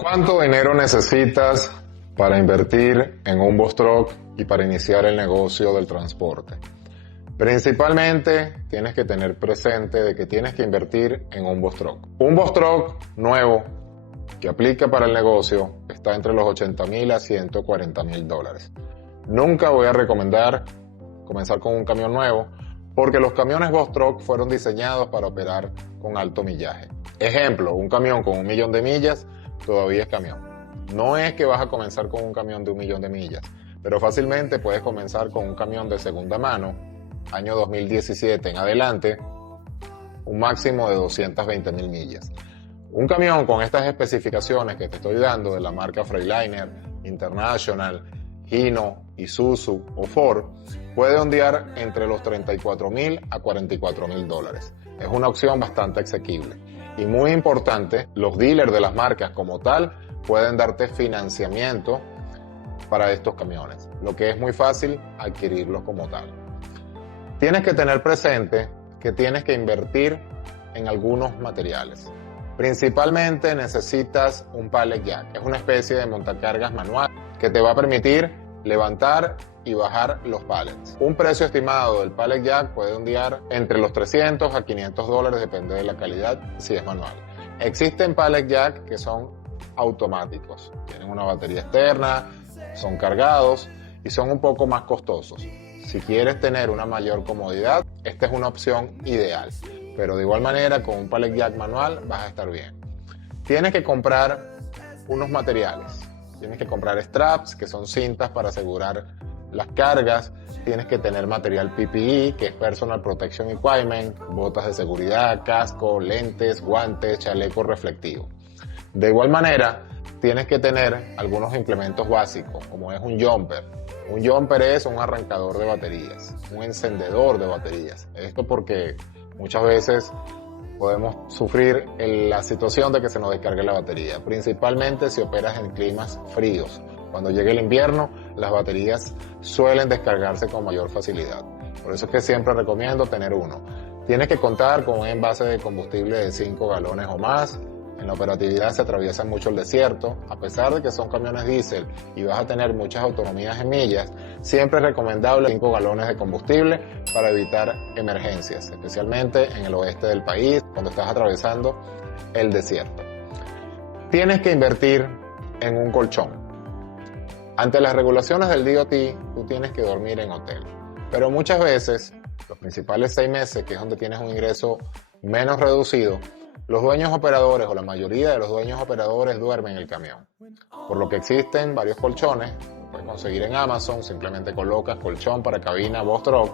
¿Cuánto dinero necesitas para invertir en un bus truck y para iniciar el negocio del transporte? Principalmente tienes que tener presente de que tienes que invertir en un bus truck. Un bus truck nuevo que aplica para el negocio está entre los $80,000 a $140,000. Nunca voy a recomendar comenzar con un camión nuevo porque los camiones bus truck fueron diseñados para operar con alto millaje. Ejemplo, un camión con 1.000.000 de millas todavía es camión. No es que vas a comenzar con un camión de 1.000.000 de millas, pero fácilmente puedes comenzar con un camión de segunda mano, año 2017 en adelante, un máximo de 220.000 millas. Un camión con estas especificaciones que te estoy dando de la marca Freightliner, International, Hino, Isuzu o Ford puede ondear entre los $34,000 a $44,000. Es una opción bastante asequible. Y muy importante, los dealers de las marcas como tal pueden darte financiamiento para estos camiones, lo que es muy fácil adquirirlos como tal. Tienes que tener presente que tienes que invertir en algunos materiales. Principalmente necesitas un pallet jack, es una especie de montacargas manual que te va a permitir levantar y bajar los pallets. Un precio estimado del pallet jack puede ondear entre los $300 a $500, depende de la calidad, si es manual. Existen pallet jack que son automáticos, tienen una batería externa, son cargados y son un poco más costosos. Si quieres tener una mayor comodidad, esta es una opción ideal, pero de igual manera con un pallet jack manual vas a estar bien. Tienes que comprar unos materiales. Tienes que comprar straps, que son cintas para asegurar las cargas. Tienes que tener material PPE, que es Personal Protection Equipment, botas de seguridad, casco, lentes, guantes, chaleco reflectivo. De igual manera, tienes que tener algunos implementos básicos, como es un jumper. Un jumper es un arrancador de baterías, un encendedor de baterías. Esto porque muchas veces podemos sufrir la situación de que se nos descargue la batería, principalmente si operas en climas fríos. Cuando llegue el invierno, las baterías suelen descargarse con mayor facilidad. Por eso es que siempre recomiendo tener uno. Tienes que contar con un envase de combustible de 5 galones o más. En la operatividad se atraviesa mucho el desierto. A pesar de que son camiones diésel y vas a tener muchas autonomías en millas, siempre es recomendable 5 galones de combustible para evitar emergencias, especialmente en el oeste del país, cuando estás atravesando el desierto. Tienes que invertir en un colchón. Ante las regulaciones del DOT, tú tienes que dormir en hotel. Pero muchas veces, los principales 6 meses, que es donde tienes un ingreso menos reducido, los dueños operadores o la mayoría de los dueños operadores duermen en el camión. Por lo que existen varios colchones, puedes conseguir en Amazon, simplemente colocas colchón para cabina bus truck,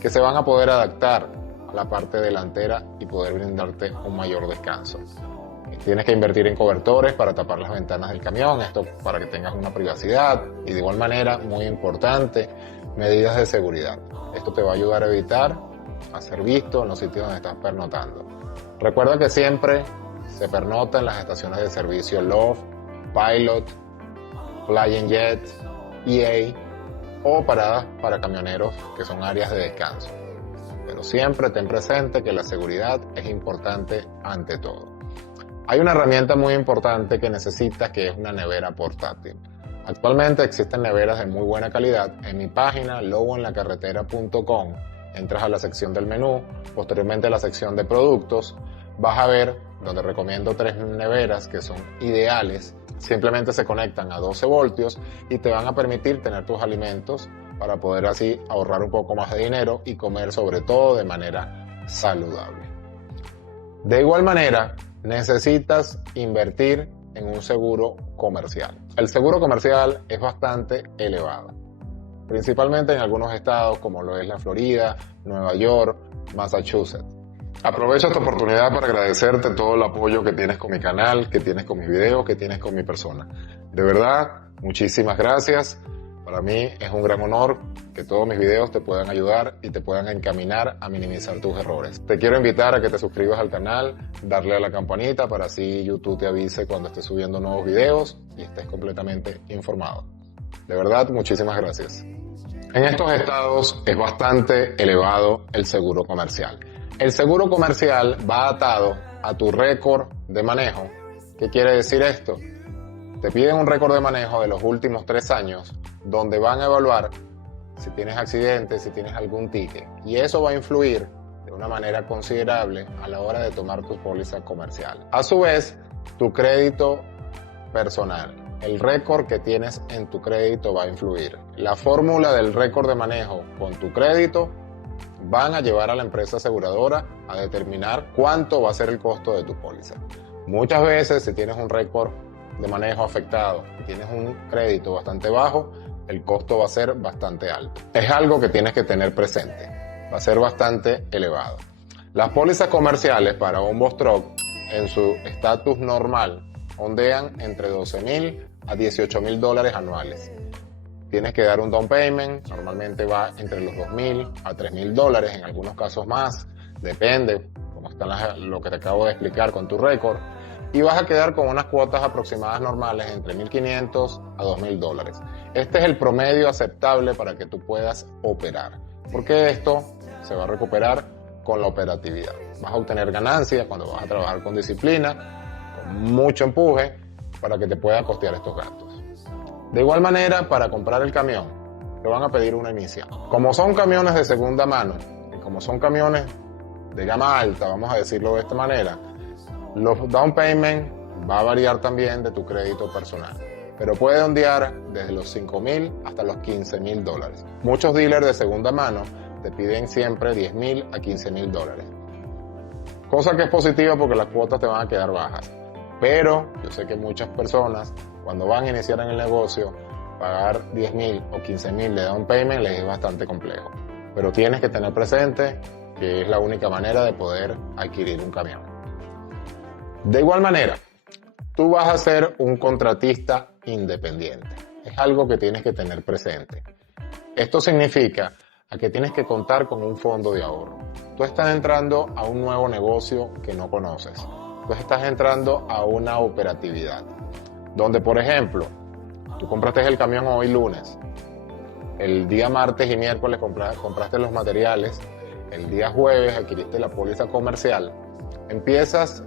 que se van a poder adaptar a la parte delantera y poder brindarte un mayor descanso. Tienes que invertir en cobertores para tapar las ventanas del camión, esto para que tengas una privacidad y de igual manera, muy importante, medidas de seguridad. Esto te va a ayudar a evitar a ser visto en los sitios donde estás pernotando. Recuerda que siempre se pernota en las estaciones de servicio Love, Pilot, Flying Jet, EA o paradas para camioneros que son áreas de descanso. Pero siempre ten presente que la seguridad es importante ante todo. Hay una herramienta muy importante que necesitas, que es una nevera portátil. Actualmente existen neveras de muy buena calidad. En mi página loboenlacarretera.com entras a la sección del menú, posteriormente a la sección de productos, vas a ver donde recomiendo 3 neveras que son ideales. Simplemente se conectan a 12 voltios y te van a permitir tener tus alimentos para poder así ahorrar un poco más de dinero y comer sobre todo de manera saludable. De igual manera, necesitas invertir en un seguro comercial. El seguro comercial es bastante elevado, principalmente en algunos estados como lo es la Florida, Nueva York, Massachusetts. Aprovecho esta oportunidad para agradecerte todo el apoyo que tienes con mi canal, que tienes con mis videos, que tienes con mi persona. De verdad, muchísimas gracias. Para mí es un gran honor que todos mis videos te puedan ayudar y te puedan encaminar a minimizar tus errores. Te quiero invitar a que te suscribas al canal, darle a la campanita para así YouTube te avise cuando estés subiendo nuevos videos y estés completamente informado. De verdad, muchísimas gracias. En estos estados es bastante elevado el seguro comercial. El seguro comercial va atado a tu récord de manejo. ¿Qué quiere decir esto? te piden un récord de manejo de los últimos 3 años, donde van a evaluar si tienes accidentes, si tienes algún ticket. Y eso va a influir de una manera considerable a la hora de tomar tu póliza comercial. A su vez, tu crédito personal, el récord que tienes en tu crédito va a influir. La fórmula del récord de manejo con tu crédito van a llevar a la empresa aseguradora a determinar cuánto va a ser el costo de tu póliza. Muchas veces, si tienes un récord de manejo afectado y tienes un crédito bastante bajo, el costo va a ser bastante alto. Es algo que tienes que tener presente. Va a ser bastante elevado. Las pólizas comerciales para un Boss Truck en su estatus normal ondean entre $12,000 a $18,000 anuales. Tienes que dar un down payment, normalmente va entre los $2,000 a $3,000, en algunos casos más, depende, como está lo que te acabo de explicar con tu récord, y vas a quedar con unas cuotas aproximadas normales entre $1,500 a $2,000. Este es el promedio aceptable para que tú puedas operar, porque esto se va a recuperar con la operatividad. Vas a obtener ganancias cuando vas a trabajar con disciplina, con mucho empuje, para que te pueda costear estos gastos. De igual manera, para comprar el camión, te van a pedir una inicial. Como son camiones de segunda mano, y como son camiones de gama alta, vamos a decirlo de esta manera, los down payment va a variar también de tu crédito personal, pero puede ondear desde los $5,000 hasta los $15,000. Muchos dealers de segunda mano te piden siempre $10,000 a $15,000. Cosa que es positiva porque las cuotas te van a quedar bajas. Pero yo sé que muchas personas, cuando van a iniciar en el negocio, pagar $10,000 o $15,000 de down payment les es bastante complejo. Pero tienes que tener presente que es la única manera de poder adquirir un camión. De igual manera, tú vas a ser un contratista independiente. Es algo que tienes que tener presente. Esto significa que tienes que contar con un fondo de ahorro. Tú estás entrando a un nuevo negocio que no conoces. Tú estás entrando a una operatividad. Donde, por ejemplo, tú compraste el camión hoy lunes. El día martes y miércoles compraste los materiales. El día jueves adquiriste la póliza comercial. Empiezas,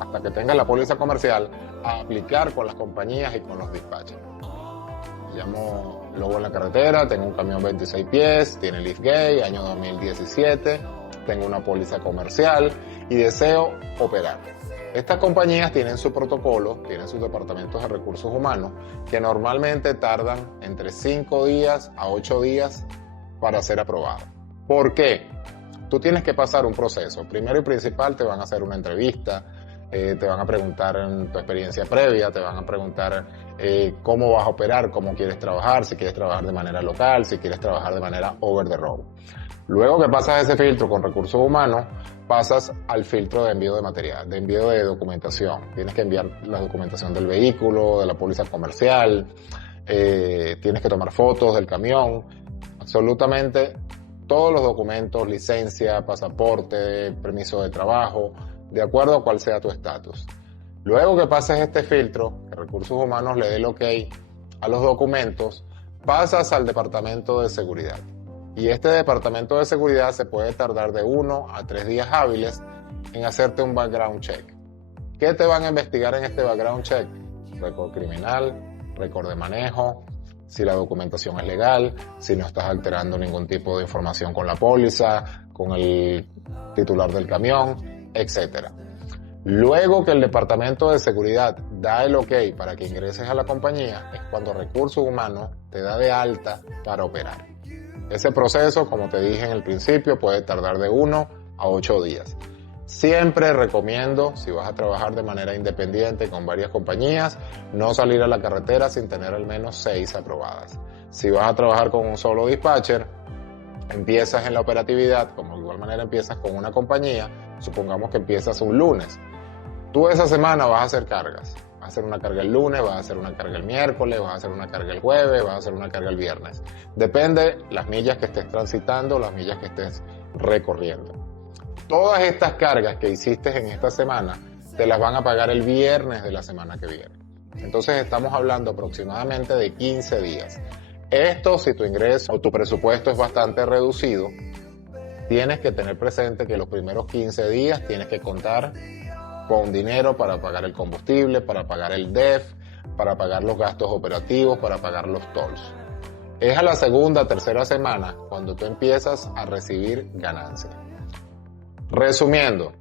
hasta que tengas la póliza comercial, a aplicar con las compañías y con los dispatchers. Llamo Lobo en la carretera, tengo un camión 26 pies, tiene liftgate, año 2017, tengo una póliza comercial y deseo operar. Estas compañías tienen su protocolo, tienen sus departamentos de recursos humanos, que normalmente tardan entre 5 días a 8 días para ser aprobado. ¿Por qué? Tú tienes que pasar un proceso. Primero y principal, te van a hacer una entrevista, te van a preguntar en tu experiencia previa, te van a preguntar cómo vas a operar, cómo quieres trabajar, si quieres trabajar de manera local, si quieres trabajar de manera over the road. Luego que pasas ese filtro con recursos humanos, pasas al filtro de envío de material, de envío de documentación. Tienes que enviar la documentación del vehículo, de la póliza comercial, tienes que tomar fotos del camión, absolutamente todos los documentos, licencia, pasaporte, permiso de trabajo, de acuerdo a cuál sea tu estatus. Luego que pases este filtro, que Recursos Humanos le dé el OK a los documentos, pasas al departamento de seguridad. Y este departamento de seguridad se puede tardar de 1 a 3 días hábiles en hacerte un background check. ¿Qué te van a investigar en este background check? Récord criminal, récord de manejo, si la documentación es legal, si no estás alterando ningún tipo de información con la póliza, con el titular del camión, etc. Luego que el departamento de seguridad da el OK para que ingreses a la compañía, es cuando Recursos Humanos te da de alta para operar. Ese proceso, como te dije en el principio, puede tardar de 1 a 8 días. Siempre recomiendo, si vas a trabajar de manera independiente con varias compañías, no salir a la carretera sin tener al menos 6 aprobadas. Si vas a trabajar con un solo dispatcher, empiezas en la operatividad, como de igual manera empiezas con una compañía, supongamos que empiezas un lunes. Tú esa semana vas a hacer cargas. Vas a hacer una carga el lunes, vas a hacer una carga el miércoles, vas a hacer una carga el jueves, vas a hacer una carga el viernes. Depende las millas que estés transitando, las millas que estés recorriendo. Todas estas cargas que hiciste en esta semana te las van a pagar el viernes de la semana que viene. Entonces estamos hablando aproximadamente de 15 días. Esto, si tu ingreso o tu presupuesto es bastante reducido, tienes que tener presente que los primeros 15 días tienes que contar con dinero para pagar el combustible, para pagar el DEF, para pagar los gastos operativos, para pagar los tolls. Es a la segunda, tercera semana cuando tú empiezas a recibir ganancias. Resumiendo,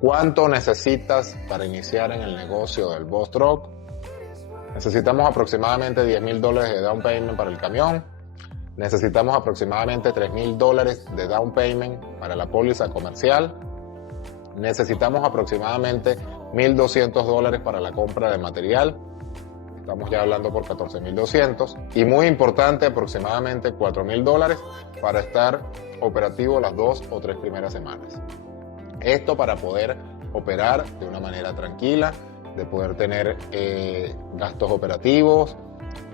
¿cuánto necesitas para iniciar en el negocio del Boss Truck? Necesitamos aproximadamente $10,000 de down payment para el camión. Necesitamos aproximadamente $3,000 de down payment para la póliza comercial. Necesitamos aproximadamente $1,200 para la compra de material. Estamos ya hablando por $14,200. Y muy importante, aproximadamente $4,000 para estar operativo las 2 o 3 primeras semanas. Esto para poder operar de una manera tranquila, de poder tener gastos operativos,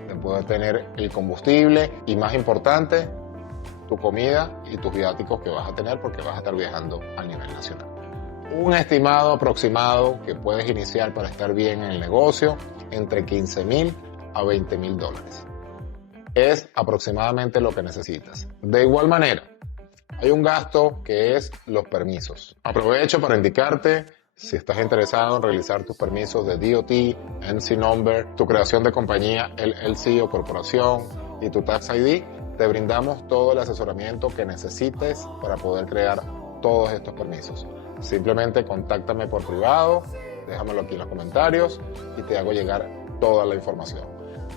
de poder tener el combustible y, más importante, tu comida y tus viáticos que vas a tener porque vas a estar viajando a nivel nacional. Un estimado aproximado que puedes iniciar para estar bien en el negocio entre $15,000 a $20,000. Es aproximadamente lo que necesitas. De igual manera, hay un gasto que es los permisos. Aprovecho para indicarte, si estás interesado en realizar tus permisos de DOT, NC Number, tu creación de compañía LLC o corporación y tu Tax ID, te brindamos todo el asesoramiento que necesites para poder crear todos estos permisos. Simplemente contáctame por privado, déjamelo aquí en los comentarios y te hago llegar toda la información.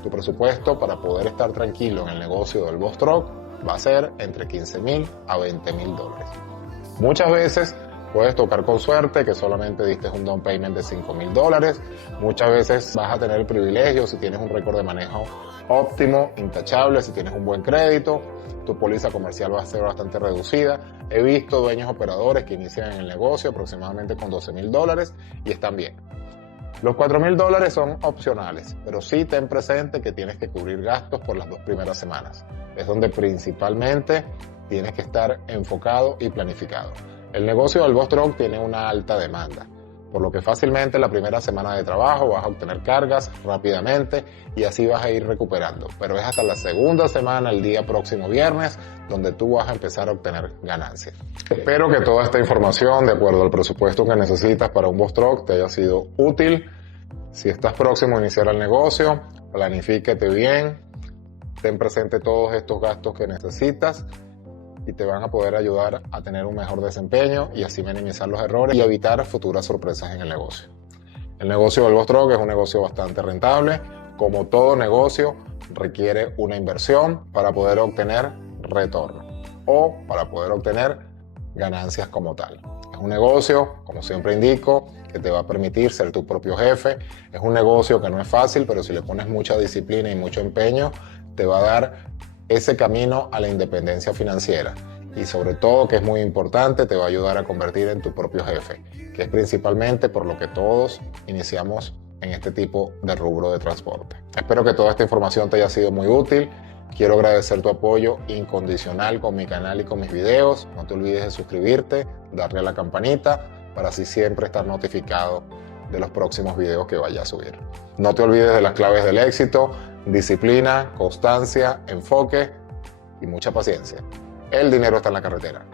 Tu presupuesto para poder estar tranquilo en el negocio del Boss Truck va a ser entre $15,000 a $20,000. Muchas veces puedes tocar con suerte que solamente diste un down payment de $5,000. Muchas veces vas a tener el privilegio si tienes un récord de manejo óptimo, intachable, si tienes un buen crédito, tu póliza comercial va a ser bastante reducida. He visto dueños operadores que inician en el negocio aproximadamente con $12,000 y están bien. Los $4,000 son opcionales, pero sí ten presente que tienes que cubrir gastos por las 2 primeras semanas. Es donde principalmente tienes que estar enfocado y planificado. El negocio del Boss Truck tiene una alta demanda, por lo que fácilmente la primera semana de trabajo vas a obtener cargas rápidamente y así vas a ir recuperando. Pero es hasta la segunda semana, el día próximo viernes, donde tú vas a empezar a obtener ganancias. Espero que toda esta información, de acuerdo al presupuesto que necesitas para un Boss Truck, te haya sido útil. Si estás próximo a iniciar el negocio, planifíquete bien, ten presente todos estos gastos que necesitas y te van a poder ayudar a tener un mejor desempeño y así minimizar los errores y evitar futuras sorpresas en el negocio. El negocio del Boss Truck es un negocio bastante rentable. Como todo negocio, requiere una inversión para poder obtener retorno o para poder obtener ganancias como tal. Es un negocio, como siempre indico, que te va a permitir ser tu propio jefe. Es un negocio que no es fácil, pero si le pones mucha disciplina y mucho empeño, te va a dar ese camino a la independencia financiera y, sobre todo, que es muy importante, te va a ayudar a convertir en tu propio jefe, que es principalmente por lo que todos iniciamos en este tipo de rubro de transporte. Espero que toda esta información te haya sido muy útil. Quiero agradecer tu apoyo incondicional con mi canal y con mis videos. No te olvides de suscribirte, darle a la campanita para así siempre estar notificado de los próximos videos que vaya a subir. No te olvides de las claves del éxito: disciplina, constancia, enfoque y mucha paciencia. El dinero está en la carretera.